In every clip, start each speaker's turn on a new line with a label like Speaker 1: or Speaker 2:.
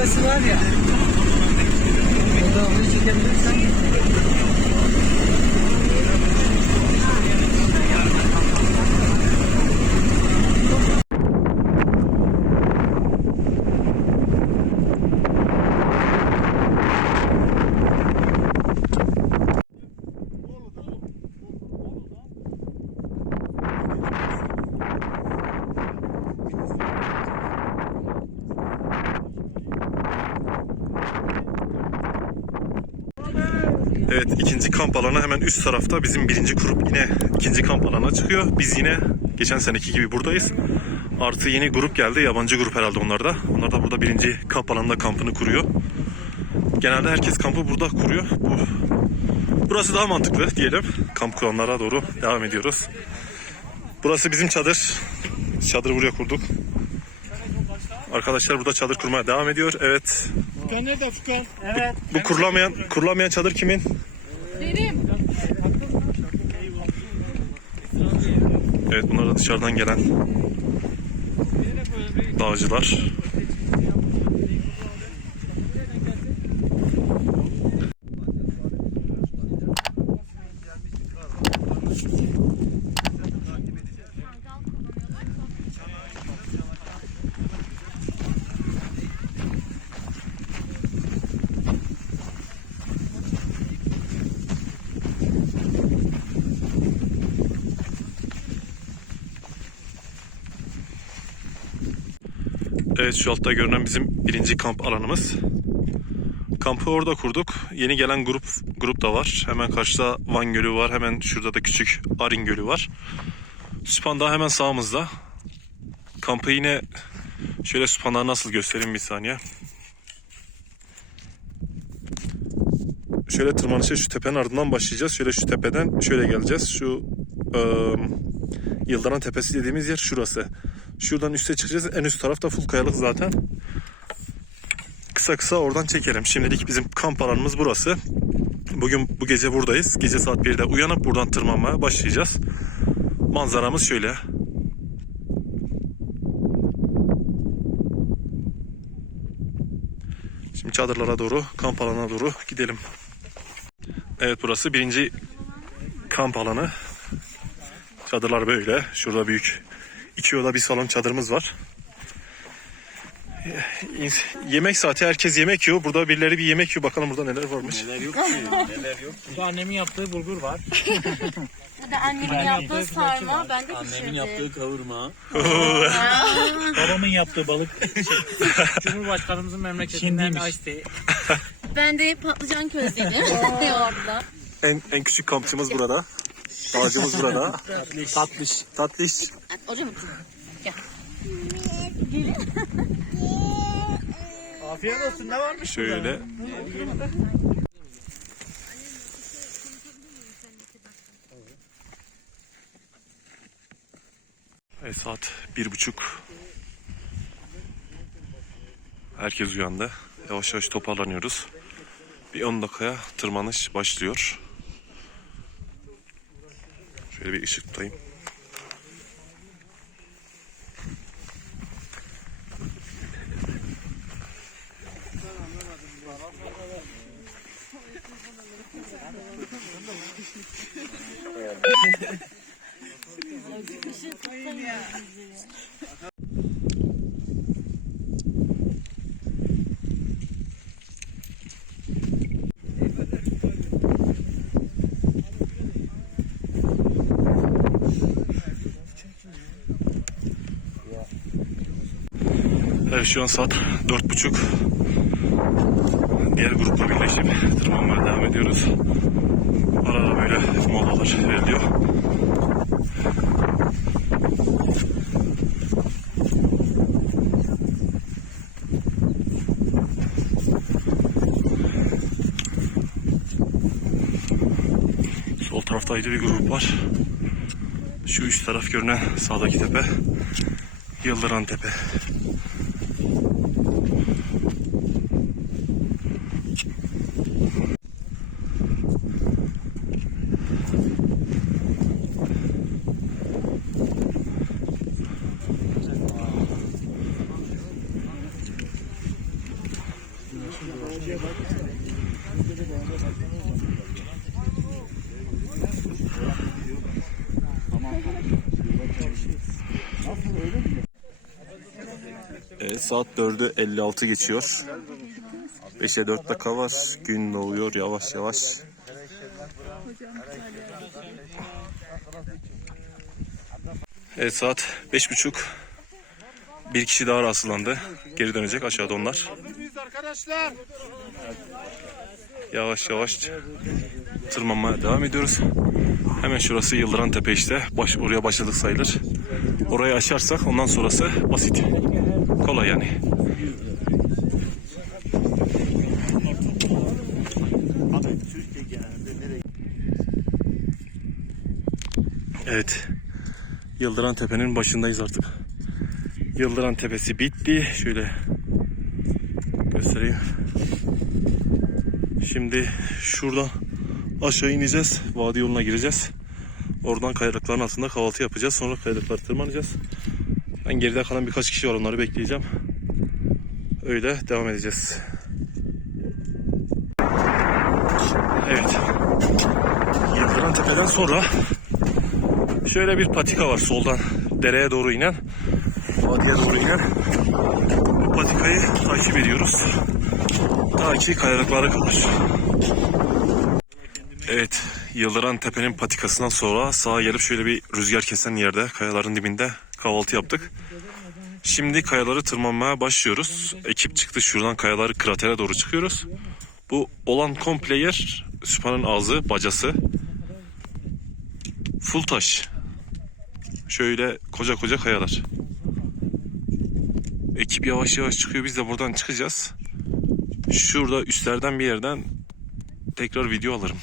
Speaker 1: şurası var ya. Orada onu çekebilirsen.
Speaker 2: Evet ikinci kamp alanı hemen üst tarafta. Bizim birinci grup yine ikinci kamp alanına çıkıyor. Biz yine geçen seneki gibi buradayız. Artı yeni grup geldi. Yabancı grup herhalde onlar da. Onlar da burada birinci kamp alanında kampını kuruyor. Genelde herkes kampı burada kuruyor. Bu, burası daha mantıklı diyelim. Kamp kuranlara doğru devam ediyoruz. Burası bizim çadır. Çadırı buraya kurduk. Arkadaşlar burada çadır kurmaya devam ediyor. Evet.
Speaker 1: Furkan nerede Furkan? Evet.
Speaker 2: Bu kurulamayan kurulamayan çadır kimin? Evet bunlar da dışarıdan gelen dağcılar. Evet şu altta görünen bizim birinci kamp alanımız. Kampı orada kurduk. Yeni gelen grup grup da var. Hemen karşıda Van Gölü var. Hemen şurada da küçük Arin Gölü var. Süphan hemen sağımızda. Kampı yine şöyle Süphan'ı nasıl göstereyim bir saniye. Şöyle tırmanışa şu tepenin ardından başlayacağız. Şöyle şu tepeden şöyle geleceğiz. Şu ıı, Yıldıran Tepesi dediğimiz yer şurası. Şuradan üste çıkacağız. En üst tarafta full kayalık zaten. Kısa kısa oradan çekelim. Şimdilik bizim kamp alanımız burası. Bugün bu gece buradayız. Gece saat 1'de uyanıp buradan tırmanmaya başlayacağız. Manzaramız şöyle. Şimdi çadırlara doğru, kamp alanına doğru gidelim. Evet burası birinci kamp alanı. Çadırlar böyle. Şurada büyük iki oda bir salon çadırımız var. Yemek saati herkes yemek yiyor. Burada birileri bir yemek yiyor. Bakalım burada neler varmış.
Speaker 1: Burada annemin yaptığı bulgur var.
Speaker 3: Bu da annemin yaptığı sarma. Ben de
Speaker 4: Annemin
Speaker 3: pişirdim.
Speaker 4: yaptığı kavurma.
Speaker 1: Babamın yaptığı balık. Cumhurbaşkanımızın memleketinden ice tea.
Speaker 3: Ben de patlıcan közledim. Yoğurtla.
Speaker 2: En, en küçük kampçımız burada. Dağcımız burada. Tatlış. Tatlış.
Speaker 3: Hocam gel.
Speaker 1: Afiyet olsun ne varmış?
Speaker 2: Şöyle. Evet, saat bir buçuk. Herkes uyandı. Yavaş yavaş toparlanıyoruz. Bir 10 dakikaya tırmanış başlıyor. اللي بقي شيء Thank you. Şu an saat dört buçuk. Diğer grupla birleşip tırmanmaya devam ediyoruz. Arada böyle molalar veriliyor. Sol tarafta ayrı bir grup var. Şu üst taraf görünen sağdaki tepe Yıldıran Tepe. Evet, saat 4'ü 56 geçiyor. 5'e 4 dakika var. Gün doğuyor yavaş yavaş. Evet saat 5.30. Bir kişi daha rahatsızlandı. Geri dönecek aşağıda onlar. Yavaş yavaş tırmanmaya devam ediyoruz. Hemen şurası Yıldıran Tepe işte. Baş, oraya başladık sayılır. Orayı aşarsak ondan sonrası basit. Kolay yani. Evet. Yıldıran Tepe'nin başındayız artık. Yıldıran Tepesi bitti. Şöyle göstereyim. Şimdi şuradan aşağı ineceğiz. Vadi yoluna gireceğiz. Oradan kayalıkların altında kahvaltı yapacağız. Sonra kayalıkları tırmanacağız. Ben geride kalan birkaç kişi var onları bekleyeceğim. Öyle devam edeceğiz. Evet. Yıldıran Tepe'den sonra şöyle bir patika var soldan dereye doğru inen. Vadiye doğru inen. Bu patikayı takip ediyoruz. Ta ki kayalıklara kadar. Evet, Yıldıran Tepe'nin patikasından sonra sağa gelip şöyle bir rüzgar kesen yerde, kayaların dibinde kahvaltı yaptık. Şimdi kayaları tırmanmaya başlıyoruz. Ekip çıktı şuradan kayaları kratere doğru çıkıyoruz. Bu olan komple yer Süphan'ın ağzı, bacası. Full taş. Şöyle koca koca kayalar. Ekip yavaş yavaş çıkıyor. Biz de buradan çıkacağız. Şurada üstlerden bir yerden tekrar video alırım.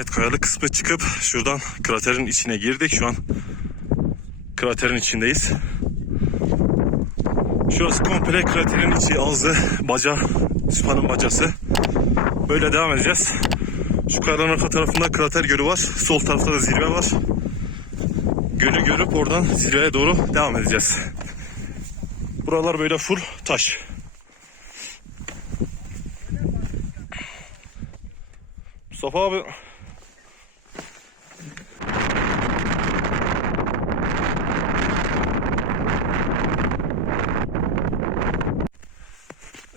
Speaker 2: Evet kayalık kısmı çıkıp şuradan kraterin içine girdik. Şu an kraterin içindeyiz. Şurası komple kraterin içi, ağzı, baca, süpanın bacası. Böyle devam edeceğiz. Şu kayanın arka tarafında krater gölü var. Sol tarafta da zirve var. Gölü görüp oradan zirveye doğru devam edeceğiz. Buralar böyle full taş. Mustafa abi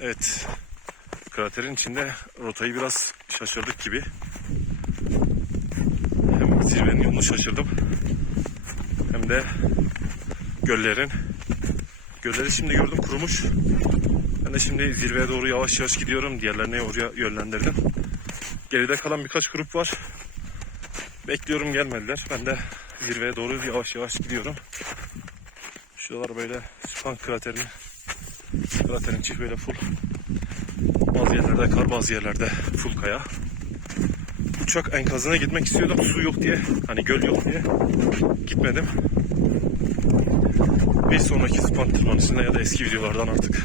Speaker 2: Evet. Kraterin içinde rotayı biraz şaşırdık gibi. Hem zirvenin yolunu şaşırdım. Hem de göllerin. Gölleri şimdi gördüm kurumuş. Ben de şimdi zirveye doğru yavaş yavaş gidiyorum. Diğerlerini oraya yönlendirdim. Geride kalan birkaç grup var. Bekliyorum gelmediler. Ben de zirveye doğru yavaş yavaş gidiyorum. Şuralar böyle Süphan kraterinin kraterin içi böyle full. Bazı yerlerde kar, bazı yerlerde full kaya. Uçak enkazına gitmek istiyordum su yok diye. Hani göl yok diye. Gitmedim. Bir sonraki span tırmanışında ya da eski videolardan artık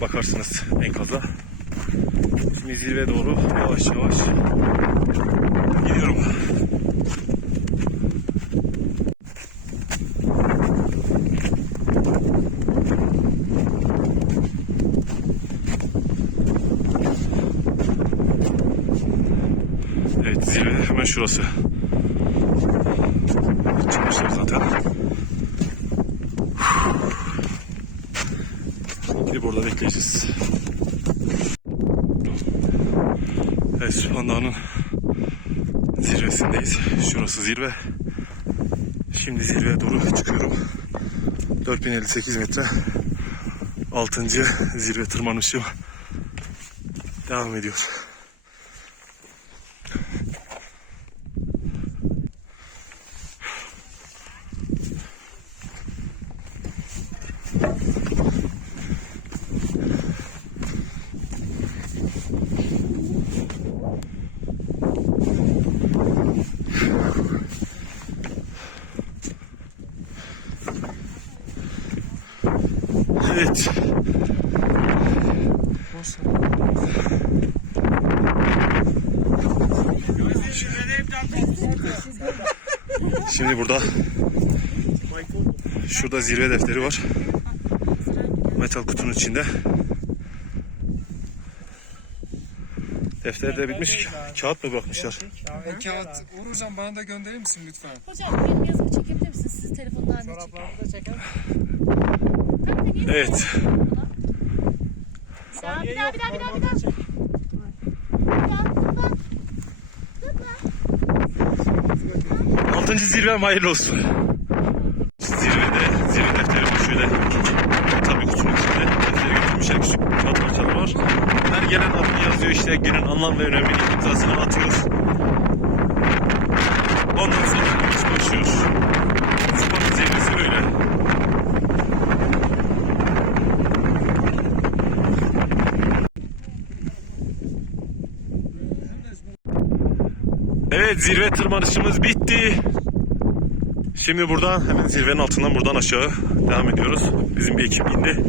Speaker 2: bakarsınız enkaza. Şimdi zirveye doğru yavaş yavaş gidiyorum. Evet zirve hemen şurası. Çıkmışlar zaten. Şimdi burada bekleyeceğiz. Evet Süphan zirvesindeyiz. Şurası zirve. Şimdi zirveye doğru çıkıyorum. 4058 metre. 6. zirve tırmanışım devam ediyor. Şimdi burada şurada zirve defteri var. Metal kutunun içinde. Defter de bitmiş. Kağıt mı bırakmışlar?
Speaker 4: E, kağıt Uğur hocam bana da gönderir misin lütfen?
Speaker 3: Hocam benim yazımı çekebilir misiniz? Siz telefondan ne çekin?
Speaker 2: Evet.
Speaker 3: Daha bir daha bir daha bir daha. Bir daha.
Speaker 2: Altıncı zirvem hayırlı olsun. Zirvede, zirve defteri bu şöyle. Tabii kutunun içinde defteri götürmüşler küçük kağıt parçaları var. Her gelen adını yazıyor işte günün anlam ve önemini imzasını atıyor. Ondan sonra iş başlıyor. Sıfatın zirvesi böyle. Evet zirve tırmanışımız bitti. Şimdi buradan hemen zirvenin altından buradan aşağı devam ediyoruz. Bizim bir ekip indi.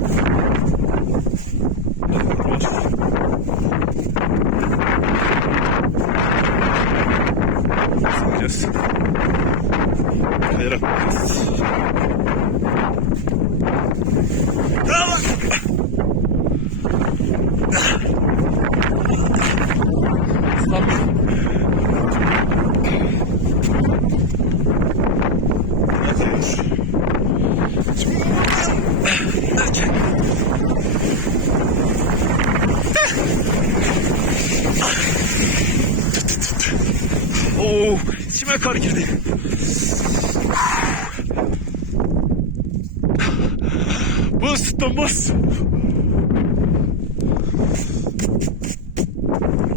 Speaker 2: Просто мас.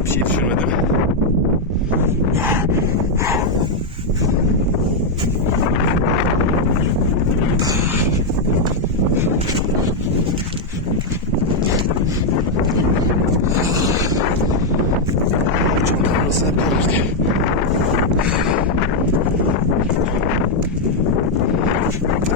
Speaker 2: Псит шеметр. Thank you.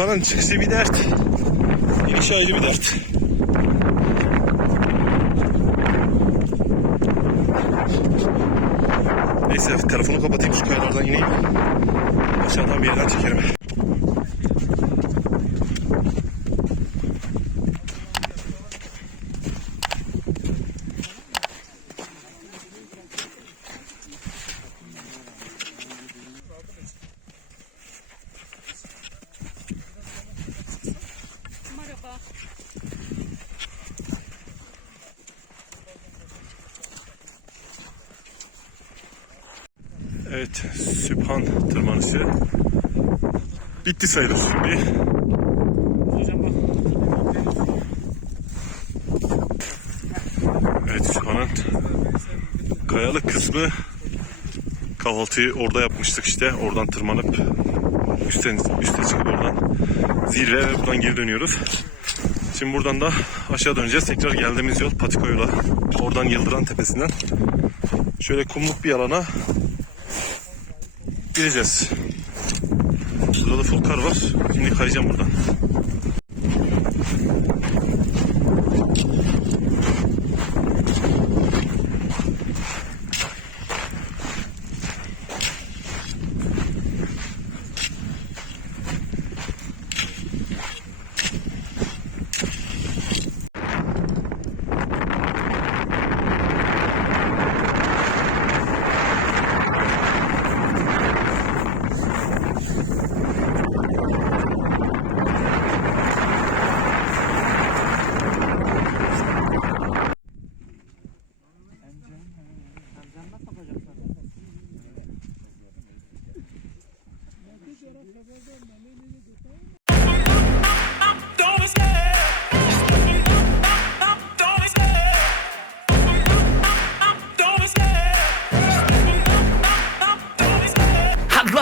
Speaker 2: Süphan'ın çıkışı bir dert. İniş ayrı bir dert. Neyse telefonu kapatayım şu kayalardan ineyim. Aşağıdan bir yerden çekerim. Evet, Sübhan tırmanışı bitti sayılır şimdi. Evet, Sübhan'ın kayalık kısmı kahvaltıyı orada yapmıştık işte. Oradan tırmanıp üstten, üste çıkıp oradan zirve ve buradan geri dönüyoruz. Şimdi buradan da aşağı döneceğiz. Tekrar geldiğimiz yol patika yola. Oradan Yıldıran Tepesi'nden şöyle kumluk bir alana gireceğiz. Burada da full kar var. Şimdi kayacağım buradan.